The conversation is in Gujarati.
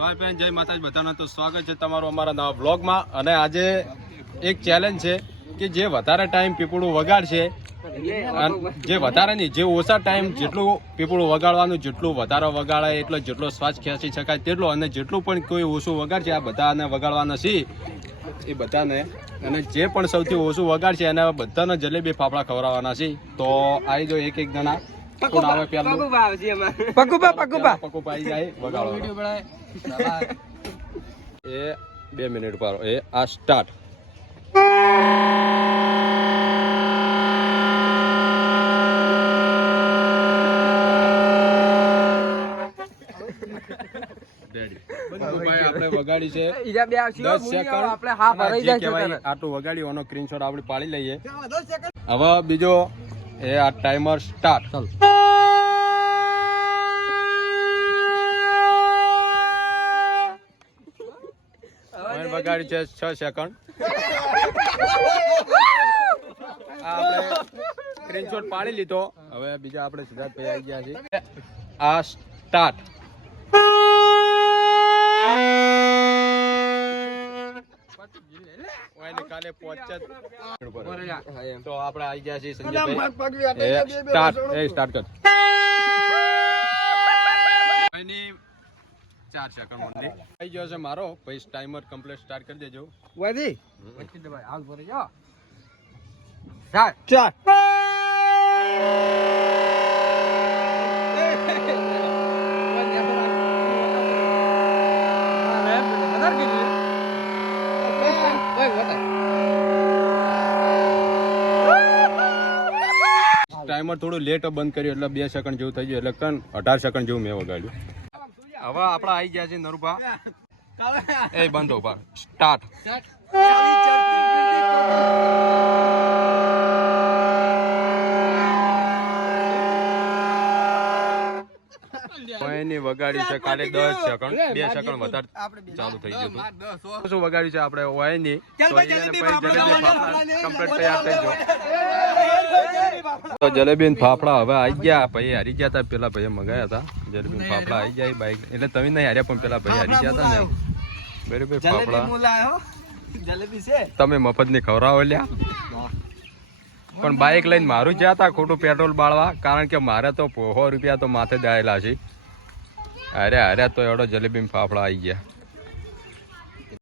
તો આ બેન જય માતાજી બધાને તો સ્વાગત છે તમારું અમારા નવા બ્લોગમાં. અને આજે એક ચેલેન્જ છે કે જે વધારે ટાઈમ પીપળું વગાડશે, જે વધારે નહીં, જે ઓછા ટાઈમ જેટલું પીપળું વગાડવાનું, જેટલું વધારે વગાડે એટલો જેટલો શ્વાસ ખેંચી શકાય તેટલો, અને જેટલું પણ કોઈ ઓછું વગાડશે આ બધાને વગાડવાના છે એ બધાને. અને જે પણ સૌથી ઓછું વગાડશે એને બધાને જલેબી ફાફડા ખવડાવવાના છે. તો આવી જો એક જણા કોણ આવે પેલું? પકુબા આવી જાય વગાડવા. એ 2 મિનિટ પર એ આ સ્ટાર્ટ. આપણે વગાડી છે 10 સેકન્ડ. આટલું વગાડ્યું એનો સ્ક્રીનશોટ આપણે પાડી લઈએ. હવે બીજો એ આ ટાઈમર સ્ટાર્ટ. વગાડી છે 6 સેકન્ડ. આપણે સ્ક્રીનશોટ પાડી લીધો. હવે બીજા આપણે સિદ્ધાર્થભાઈ આવી ગયા છે. આ સ્ટાર્ટ. કાલે તો આપણે આવી ગયા છીએ સંજયભાઈ. સ્ટાર્ટ કર. 4 સેકન્ડ ઓનલી થઈ ગયો છે મારો. પછી ટાઈમર કમ્પ્લીટ સ્ટાર્ટ કરી દેજો. ટાઈમર થોડું લેટ બંધ કર્યું એટલે 2 સેકન્ડ જેવું થઈ ગયું, એટલે 18 સેકન્ડ જેવું મેં વગાડ્યું. હવે આપણે આવી ગયા છે નરુભા. એ બંધ ઉપર સ્ટાર્ટ. એની વગાડી છે કાલે 10 સેકન્ડ, 2 સેકન્ડ વધારે ચાલુ થઈ ગયું. શું વગાડી છે આપણે ઓયની? તો જલેબી ફાફડા હવે આવી ગયા. ભાઈ હારી ગયા હતા, પેલા ભાઈ મંગાયા હતા જલેબી ફાફડા આવી જાય બાઈક. એટલે તમે નહીં હાર્યા પણ પેલા ભાઈ હારી ગયા હતા ને. બરાબર ફાફડા તમે મફત ની ખવડાવો લ્યા. પણ બાઈક લઈને મારું જ્યાં હતા ખોટું પેટ્રોલ બાળવા, કારણ કે મારે તો 100 રૂપિયા તો માથે દાયેલા છે. હાર્યા તો એવડો જલેબી ફાફડા આવી ગયા.